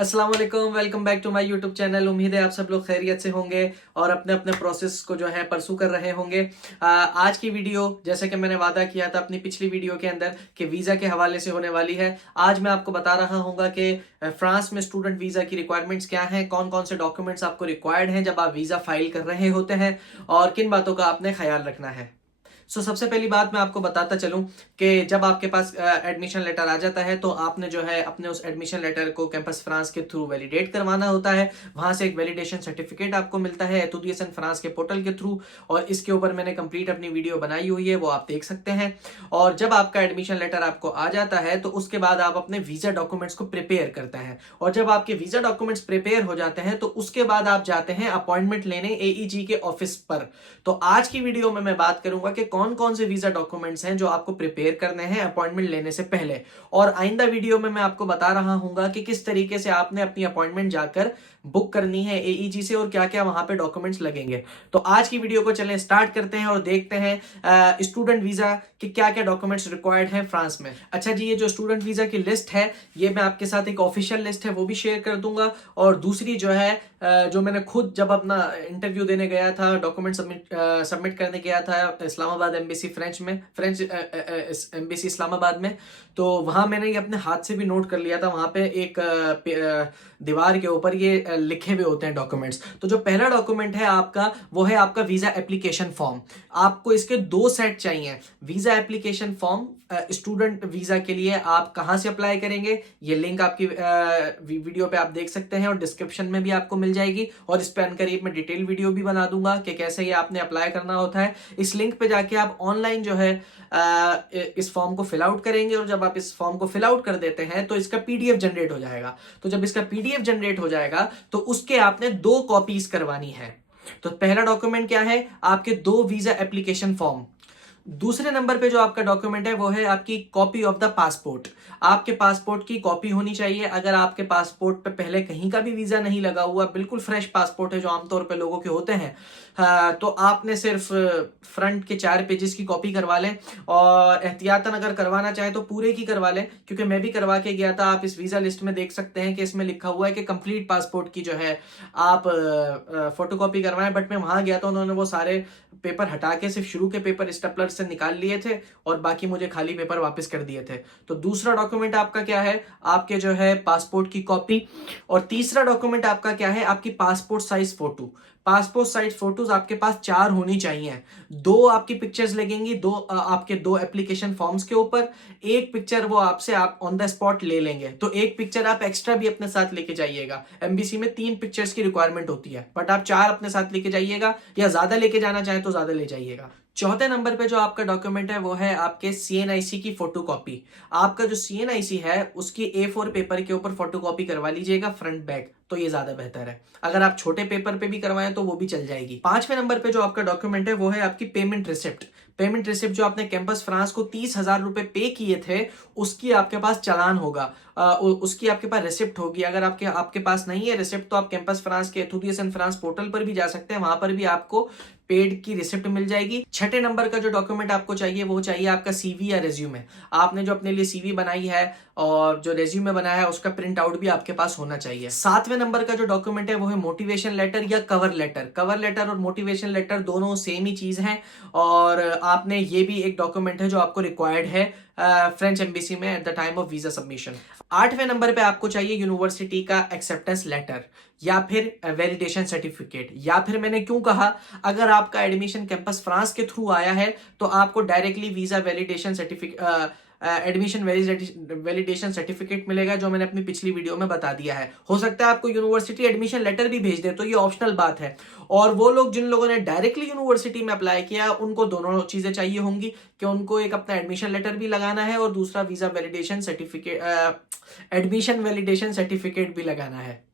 अस्सलाम वालेकुम, welcome back to my YouTube channel. उम्मीद है आप सब लोग खैरियत से होंगे और अपने अपने प्रोसेस को जो है परसू कर रहे होंगे। आज की वीडियो जैसे कि मैंने वादा किया था अपनी पिछली वीडियो के अंदर कि वीज़ा के हवाले से होने वाली है। आज मैं आपको बता रहा हूँगा कि फ्रांस में स्टूडेंट वीज़ा की रिक्वायरमेंट्स क्या हैं, कौन कौन से डॉक्यूमेंट्स आपको रिक्वायर्ड हैं जब आप वीज़ा फाइल कर रहे होते हैं और किन बातों का आपने ख्याल रखना है। सबसे पहली बात मैं आपको बताता चलूं कि जब आपके पास एडमिशन लेटर आ जाता है तो आपने जो है अपने उस एडमिशन लेटर को कैंपस फ्रांस के थ्रू वैलिडेट करवाना होता है। वहां से एक वैलिडेशन सर्टिफिकेट आपको मिलता है एतुदिएशन फ्रांस के पोर्टल के थ्रू, और इसके ऊपर मैंने कंप्लीट अपनी वीडियो बनाई हुई है, वो आप देख सकते हैं। और जब आपका एडमिशन लेटर आपको आ जाता है तो उसके बाद आप अपने वीजा डॉक्यूमेंट्स को प्रिपेयर करते हैं, और जब आपके वीजा डॉक्यूमेंट्स प्रिपेयर हो जाते हैं तो उसके बाद आप जाते हैं अपॉइंटमेंट लेने एईजी के ऑफिस पर। तो आज की वीडियो में मैं बात करूंगा कि कौन कौन से वीजा डॉक्यूमेंट्स हैं जो आपको प्रिपेयर करने हैं अपॉइंटमेंट लेने से पहले, और आइंदा वीडियो में मैं आपको बता रहा हूंगा कि किस तरीके से आपने अपनी अपॉइंटमेंट जाकर बुक करनी है एईजी से और क्या क्या वहां पे डॉक्यूमेंट्स लगेंगे। तो आज की वीडियो को चलें स्टार्ट करते हैं और देखते हैं स्टूडेंट वीजा के क्या क्या डॉक्यूमेंट्स रिक्वायर्ड हैं फ्रांस में। अच्छा जी, ये जो स्टूडेंट वीजा की लिस्ट है ये मैं आपके साथ एक ऑफिशियल लिस्ट है वो भी शेयर कर दूंगा, और दूसरी जो है जो मैंने खुद जब अपना इंटरव्यू देने गया था, डॉक्यूमेंट सबमिट करने गया था Islamabad embassy French embassy Islamabad में, तो वहां मैंने ये अपने हाथ से भी नोट कर लिया था। वहां पे एक दीवार के ऊपर ये लिखे हुए होते हैं डॉक्यूमेंट्स। तो जो पहला डॉक्यूमेंट है आपका वो है आपका वीजा एप्लीकेशन फॉर्म। आपको इसके 2 सेट चाहिए। Visa application form student visa के लिए आप कहां से अप्लाई करेंगे, ये लिंक आपकी वीडियो पे आप देख सकते हैं और डिस्क्रिप्शन में भी आपको मिल जाएगी, और इस पे अनकरीब मैं डिटेल वीडियो भी बना दूंगा कि कैसे ये आपने अप्लाई करना होता है। इस लिंक पे जाके आप ऑनलाइन जो है इस फॉर्म को फिल आउट करेंगे, और जब आप इस फॉर्म को फिल आउट कर देते हैं तो इसका पीडीएफ जनरेट हो जाएगा। तो जब इसका पीडीएफ जनरेट हो जाएगा तो उसके आपने 2 कॉपीज करवानी है। तो पहला डॉक्यूमेंट क्या है, आपके 2 वीजा एप्लीकेशन फॉर्म। दूसरे नंबर पे जो आपका डॉक्यूमेंट है वो है आपकी कॉपी ऑफ द पासपोर्ट। आपके पासपोर्ट की कॉपी होनी चाहिए। अगर आपके पासपोर्ट पे पहले कहीं का भी वीजा नहीं लगा हुआ, बिल्कुल फ्रेश पासपोर्ट है जो आमतौर पे लोगों के होते हैं, तो आपने सिर्फ फ्रंट के 4 पेजेस की कॉपी करवा लें, और एहतियातन अगर करवाना चाहे तो पूरे की करवा लें, क्योंकि मैं भी करवा के गया था। आप इस वीजा लिस्ट में देख सकते हैं कि इसमें लिखा हुआ है कि कंप्लीट पासपोर्ट की जो है आप फोटोकॉपी करवाएं, बट मैं वहां गया था, उन्होंने वो सारे पेपर हटा के सिर्फ शुरू के पेपर स्टेपलर से निकाल लिए थे और बाकी मुझे खाली पेपर वापस कर दिए थे। तो दूसरा डॉक्यूमेंट आपका क्या है, आपके जो है पासपोर्ट की कॉपी। और तीसरा डॉक्यूमेंट आपका क्या है, आपकी passport size photo. Passport size photos आपके पास 4 होनी चाहिए। 2 आपकी पिक्चर्स लगेंगी, 2 आपके 2 एप्लीकेशन फॉर्म्स के ऊपर। एक पिक्चर वो आपसे आप ऑन द स्पॉट ले लेंगे, तो एक पिक्चर आप एक्स्ट्रा भी अपने साथ लेके जाइएगा। एमबीसी में 3 पिक्चर्स की रिक्वायरमेंट होती है, बट आप 4 अपने साथ लेके जाइएगा, या ज्यादा लेके जाना चाहे तो ज्यादा ले जाइएगा। चौथे नंबर पे जो आपका डॉक्यूमेंट है वो है आपके सीएनआईसी की फोटोकॉपी। आपका जो सीएनआईसी है उसकी A4 पेपर के ऊपर फोटोकॉपी करवा लीजिएगा फ्रंट बैक, तो ये ज्यादा बेहतर है। अगर आप छोटे पेपर पे भी करवाएं तो वो भी चल जाएगी। 5वें नंबर पे जो आपका डॉक्यूमेंट है वो है आपकी पेमेंट रिसिप्ट। पेमेंट रिसिप्ट जो आपने कैंपस फ्रांस को 30,000 रुपए पे किए थे, उसकी आपके पास चालान होगा, उसकी आपके पास रिसिप्ट होगी। अगर आपके पास नहीं है रिसिप्ट तो आप कैंपस फ्रांस के एतुदिएशन फ्रांस पोर्टल पर भी जा सकते हैं, वहां पर भी आपको पेड की रिसिप्ट मिल जाएगी। 6ठे नंबर का जो डॉक्यूमेंट आपको चाहिए वो चाहिए आपका सीवी या रेज्यूमे। आपने जो अपने लिए सीवी बनाई है और जो रेज्यूमे बनाया है उसका प्रिंट आउट भी आपके पास होना चाहिए। 7वें नंबर का जो डॉक्यूमेंट है वो है मोटिवेशन लेटर या कवर लेटर। कवर लेटर और मोटिवेशन लेटर दोनों सेम ही चीज है, और आपने ये भी एक डॉक्यूमेंट है जो आपको रिक्वायर्ड है फ्रेंच एम्बेसी में at the time of visa submission. 8वें नंबर पे आपको चाहिए यूनिवर्सिटी का एक्सेप्टेंस लेटर या फिर वैलिडेशन सर्टिफिकेट। या फिर मैंने क्यों कहा, अगर आपका एडमिशन कैंपस फ्रांस के थ्रू आया है तो आपको directly visa validation certificate admission validation certificate मिलेगा, जो मैंने अपनी पिछली वीडियो में बता दिया है। हो सकता है आपको यूनिवर्सिटी एडमिशन लेटर भी भेज दे, तो ये ऑप्शनल बात है। और वो लोग जिन लोगों ने डायरेक्टली यूनिवर्सिटी में अप्लाई किया उनको दोनों चीजें चाहिए होंगी, कि उनको एक अपना एडमिशन लेटर भी लगाना है और दूसरा visa validation certificate admission validation certificate भी लगाना है।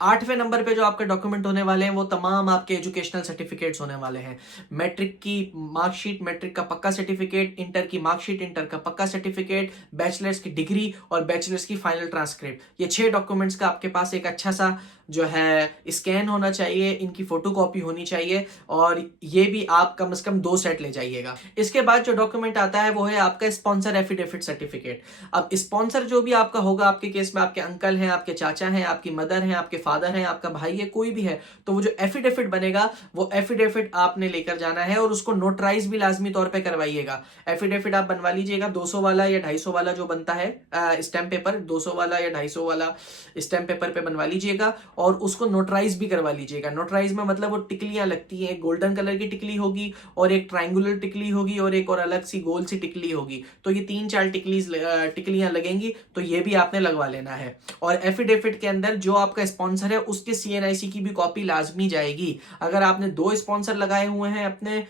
8वें नंबर पे जो आपके डॉक्यूमेंट होने वाले हैं वो तमाम आपके एजुकेशनल सर्टिफिकेट्स होने वाले हैं। मैट्रिक की मार्कशीट, मैट्रिक का पक्का सर्टिफिकेट, इंटर की मार्कशीट, इंटर का पक्का सर्टिफिकेट, बैचलर्स की डिग्री और बैचलर्स की फाइनल ट्रांसक्रिप्ट। ये 6 डॉक्यूमेंट्स का आपके पास एक अच्छा सा जो है स्कैन होना चाहिए, इनकी फोटोकॉपी होनी चाहिए, और ये भी आप कम से कम 2 सेट ले जाइएगा। इसके बाद जो डॉक्यूमेंट आता है वो है आपका स्पॉन्सर एफिडेविट सर्टिफिकेट। अब स्पॉन्सर जो भी आपका होगा, आपके केस में आपके अंकल हैं, आपके चाचा हैं, आपकी मदर हैं, आपके फादर हैं, आपका भाई है, कोई भी है, तो वो जो एफिडेविट बनेगा वो एफिडेविट आपने लेकर जाना है और उसको नोटराइज भी लाजमी तौर पे करवाइएगा। एफिडेविट आप बनवा लीजिएगा 200 वाला या 250 वाला जो बनता है स्टैम्प पेपर, 200 वाला या 250 वाला स्टैम्प पेपर पे बनवा लीजिएगा और उसको नोटराइज भी करवा लीजिएगा। नोटराइज में मतलब वो टिकलियां लगती हैं, एक गोल्डन कलर की टिकली होगी और एक ट्रायंगुलर टिकली होगी और एक और अलग सी गोल सी टिकली होगी, तो ये 3-4 टिकलियां लगेंगी, तो ये भी आपने लगवा लेना है। और एफिडेविट के अंदर जो आपका स्पॉन्सर है उसके सीएनआईसी की भी कॉपी लाजमी जाएगी। अगर आपने 2 स्पॉन्सर लगाए हुए हैं अपने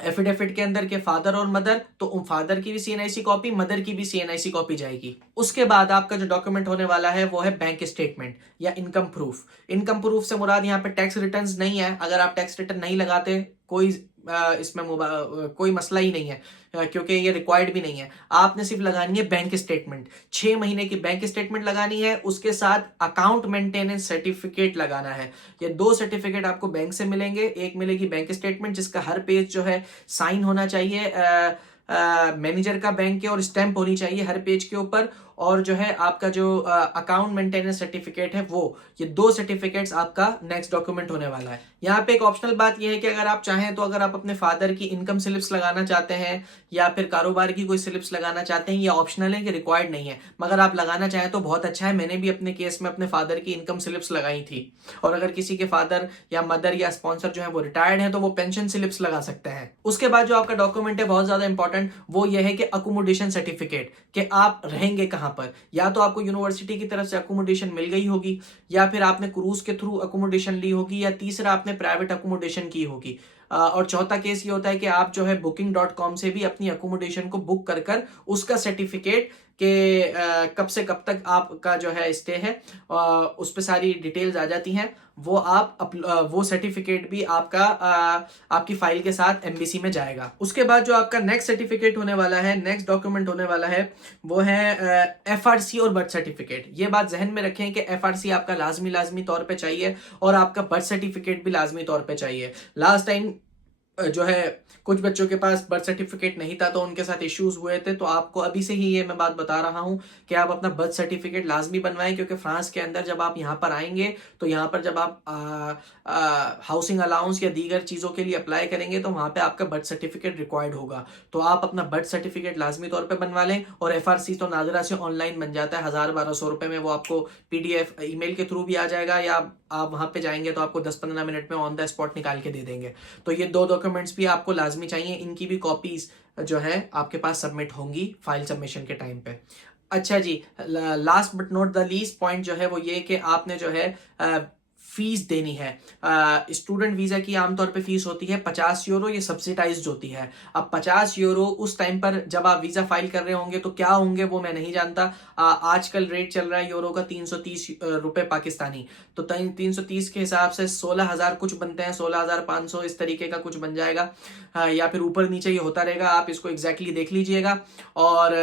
एफिडेविट के अंदर के फादर और मदर, तो फादर की भी सीएनआईसी कॉपी, मदर की भी सीएनआईसी कॉपी जाएगी। उसके बाद आपका जो डॉक्यूमेंट होने वाला है वो है बैंक स्टेटमेंट या इनकम प्रूफ। इनकम प्रूफ से मुराद यहाँ पे टैक्स रिटर्न्स नहीं है। अगर आप टैक्स रिटर्न नहीं लगाते कोई इसमें कोई मसला ही नहीं है, क्योंकि ये रिक्वायर्ड भी नहीं है। आपने सिर्फ लगानी है बैंक स्टेटमेंट, 6 महीने की बैंक स्टेटमेंट लगानी है, उसके साथ अकाउंट मेंटेनेंस सर्टिफिकेट लगाना है। ये 2 सर्टिफिकेट आपको बैंक से मिलेंगे। एक मिलेगी बैंक स्टेटमेंट जिसका हर पेज जो है साइन होना चाहिए मैनेजर का बैंक के, और स्टैंप होनी चाहिए हर पेज के ऊपर, और जो है आपका जो अकाउंट मेंटेनेंस सर्टिफिकेट है वो, ये 2 सर्टिफिकेट्स आपका नेक्स्ट डॉक्यूमेंट होने वाला है। यहाँ पे एक ऑप्शनल बात यह है कि अगर आप चाहें तो अगर आप अपने फादर की इनकम स्लिप्स लगाना चाहते हैं या फिर कारोबार की कोई स्लिप्स लगाना चाहते हैं, ये ऑप्शनल है कि रिक्वायर्ड नहीं है, मगर आप लगाना चाहें तो बहुत अच्छा है। मैंने भी अपने केस में अपने फादर की इनकम स्लिप्स लगाई थी, और अगर किसी के फादर या मदर या स्पॉन्सर जो है वो रिटायर्ड है तो वो पेंशन स्लिप्स लगा सकते हैं। उसके बाद जो आपका डॉक्यूमेंट है बहुत ज्यादा इंपॉर्टेंट, वो ये है कि अकोमोडेशन सर्टिफिकेट, कि आप रहेंगे कहां पर। या तो आपको यूनिवर्सिटी की तरफ से अकोमोडेशन मिल गई होगी, या फिर आपने क्रूज के थ्रू अकोमोडेशन ली होगी, या तीसरा आपने प्राइवेट अकोमोडेशन की होगी। और चौथा केस ये होता है कि आप जो है booking.com से भी अपनी अकोमोडेशन को बुक कर कर उसका सर्टिफिकेट के कब से कब तक आपका जो है स्टे है उस पर सारी डिटेल्स आ जाती हैं, वो आप वो सर्टिफिकेट भी आपका आपकी फाइल के साथ एमबीसी में जाएगा। उसके बाद जो आपका नेक्स्ट सर्टिफिकेट होने वाला है, नेक्स्ट डॉक्यूमेंट होने वाला है, वो है एफआरसी और बर्थ सर्टिफिकेट। ये बात जहन में रखें कि एफआरसी आपका लाजमी तौर पे चाहिए और आपका बर्थ सर्टिफिकेट भी लाजमी तौर पे चाहिए। लास्ट टाइम जो है कुछ बच्चों के पास बर्थ सर्टिफिकेट नहीं था तो उनके साथ इश्यूज हुए थे, तो आपको अभी से ही ये मैं बात बता रहा हूं कि आप अपना बर्थ सर्टिफिकेट लाजमी बनवाएं, क्योंकि फ्रांस के अंदर जब आप यहां पर आएंगे तो यहां पर जब आप हाउसिंग अलाउंस या दीगर चीजों के लिए अप्लाई करेंगे तो वहां पे आपका बर्थ सर्टिफिकेट रिक्वायर्ड होगा, तो आप अपना बर्थ सर्टिफिकेट लाजमी तौर पर बनवा लें। और एफआरसी तो नादरा से ऑनलाइन बन जाता है, 1000-1200 रुपए में वो आपको पीडीएफ ईमेल के थ्रू भी आ जाएगा, या आप वहां पे जाएंगे तो आपको 10-15 मिनट में ऑन द स्पॉट निकाल के दे देंगे। तो ये 2 डॉक्यूमेंट्स भी आपको लाजमी चाहिए, इनकी भी कॉपीज जो है आपके पास सबमिट होंगी फाइल सबमिशन के टाइम पे। अच्छा जी, last but not the least point जो है वो ये कि आपने जो है फीस देनी है। स्टूडेंट वीजा की आमतौर पे फीस होती है 50 यूरो, ये सब्सिडाइज्ड होती है। अब 50 यूरो उस टाइम पर जब आप वीजा फाइल कर रहे होंगे तो क्या होंगे वो मैं नहीं जानता। आजकल रेट चल रहा है यूरो का 330 रुपए पाकिस्तानी, तो 330 के हिसाब से 16,000 कुछ बनते हैं, 16,500 इस तरीके का कुछ बन जाएगा, या फिर ऊपर नीचे ये होता रहेगा, आप इसको एग्जैक्टली देख लीजिएगा। और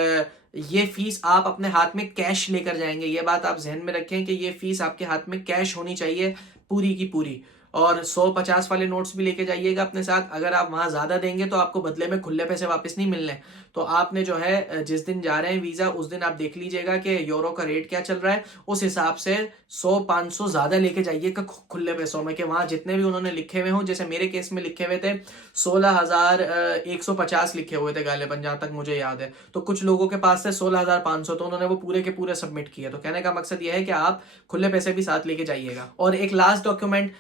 ये फीस आप अपने हाथ में कैश लेकर जाएंगे, ये बात आप जहन में रखें कि ये फीस आपके हाथ में कैश होनी चाहिए पूरी की पूरी। और 100-50 वाले नोट्स भी लेके जाइएगा अपने साथ, अगर आप वहां ज्यादा देंगे तो आपको बदले में खुले पैसे वापस नहीं मिलने। तो आपने जो है जिस दिन जा रहे हैं वीजा उस दिन आप देख लीजिएगा कि यूरो का रेट क्या चल रहा है, उस हिसाब से 100-500 ज्यादा लेके जाइएगा खुले पैसों में, कि वहां जितने भी उन्होंने लिखे हुए हों। जैसे मेरे केस में लिखे हुए थे 16,150 लिखे हुए थे गालिबन, जहां तक मुझे याद है। तो कुछ लोगों के पास थे 16,500, तो उन्होंने वो पूरे के पूरे सबमिट किए। तो कहने का मकसद यह है कि आप खुले पैसे भी साथ लेके जाइएगा। और एक लास्ट डॉक्यूमेंट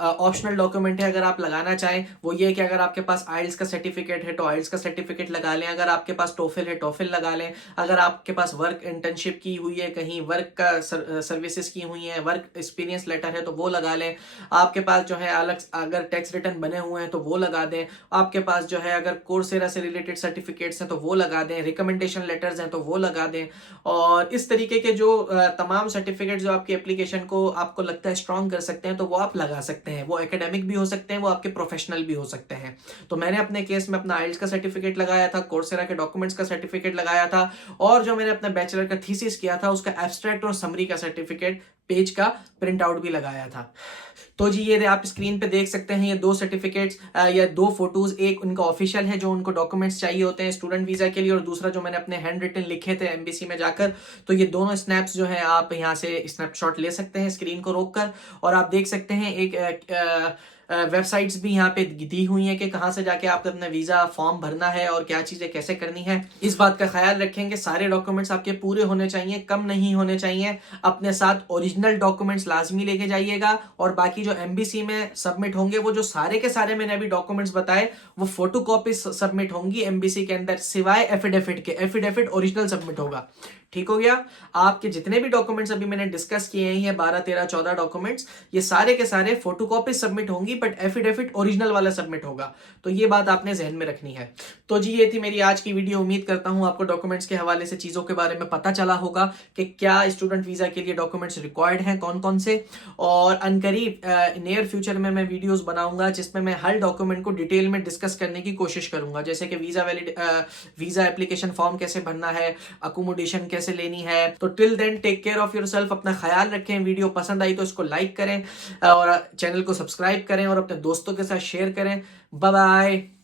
ऑप्शनल डॉक्यूमेंट है, अगर आप लगाना चाहें, वो ये कि अगर आपके पास आइल्स का सर्टिफिकेट है तो आइल्स का सर्टिफिकेट लगा लें, अगर आपके पास टोफिल है टोफिल लगा लें, अगर आपके पास वर्क इंटर्नशिप की हुई है, कहीं वर्क का सर्विसेज की हुई है, वर्क एक्सपीरियंस लेटर है तो वो लगा लें, आपके पास जो है अलग अगर टैक्स रिटर्न बने हुए हैं तो वो लगा दें, आपके पास जो है अगर कोर्सेरा से रिलेटेड सर्टिफिकेट्स हैं तो वो लगा दें, रिकमेंडेशन लेटर्स हैं तो वो लगा दें। और इस तरीके के जो तमाम सर्टिफिकेट जो आपकी एप्लीकेशन को आपको लगता है स्ट्रॉन्ग कर सकते हैं तो वो आप लगा सकते हैं। वो एकेडमिक भी हो सकते हैं, वो आपके प्रोफेशनल भी हो सकते हैं। तो मैंने अपने केस में अपना आइल्स का सर्टिफिकेट लगाया था, कोर्सेरा के डॉक्यूमेंट्स का सर्टिफिकेट लगाया था, और जो मैंने अपना बैचलर का थीसिस किया था उसका एब्स्ट्रैक्ट और समरी का सर्टिफिकेट पेज का प्रिंट आउट भी लगाया था। तो जी ये आप स्क्रीन पे देख सकते हैं, ये 2 सर्टिफिकेट्स या 2 फोटोज, एक उनका ऑफिशियल है जो उनको डॉक्यूमेंट्स चाहिए होते हैं स्टूडेंट वीजा के लिए, और दूसरा जो मैंने अपने हैंड रिटन लिखे थे एम्बेसी में जाकर। तो ये दोनों स्नैप्स जो है आप यहाँ से स्नैपशॉट ले सकते हैं स्क्रीन को रोककर, और आप देख सकते हैं एक वेबसाइट्स भी यहाँ पे दी हुई हैं कि कहाँ से जाके आपको अपना वीजा फॉर्म भरना है और क्या चीजें कैसे करनी है। इस बात का ख्याल रखेंगे सारे डॉक्यूमेंट्स आपके पूरे होने चाहिए, कम नहीं होने चाहिए। अपने साथ ओरिजिनल डॉक्यूमेंट्स लाजमी लेके जाइएगा, और बाकी जो एम्बेसी में सबमिट होंगे वो जो सारे के सारे मैंने अभी डॉक्यूमेंट्स बताए वो फोटोकॉपी सबमिट होंगी एम्बेसी के अंदर, सिवाय एफिडेविट के। एफिडेविट ओरिजिनल सबमिट होगा। ठीक हो गया। आपके जितने भी डॉक्यूमेंट्स अभी मैंने डिस्कस किए हैं, 12 13 14 डॉक्यूमेंट्स, ये सारे के सारे फोटोकॉपी सबमिट होंगी, बट एफिडेविट ओरिजिनल वाला सबमिट होगा। तो ये बात आपने जहन में रखनी है। तो जी ये थी मेरी आज की वीडियो। उम्मीद करता हूं आपको डॉक्यूमेंट्स के हवाले से चीजों के बारे में पता चला होगा कि क्या स्टूडेंट वीजा के लिए डॉक्यूमेंट्स रिक्वायर्ड हैं, कौन कौन से। और अनकरीब नियर फ्यूचर में मैं वीडियोस बनाऊंगा जिसमें मैं हर डॉक्यूमेंट को डिटेल में डिस्कस करने की कोशिश करूंगा, जैसे कि वीजा एप्लीकेशन फॉर्म कैसे भरना है, अकोमोडेशन कैसे लेनी है। तो till then take care of yourself, अपना ख्याल रखें। वीडियो पसंद आई तो इसको लाइक करें और चैनल को सब्सक्राइब करें और अपने दोस्तों के साथ शेयर करें। Bye bye.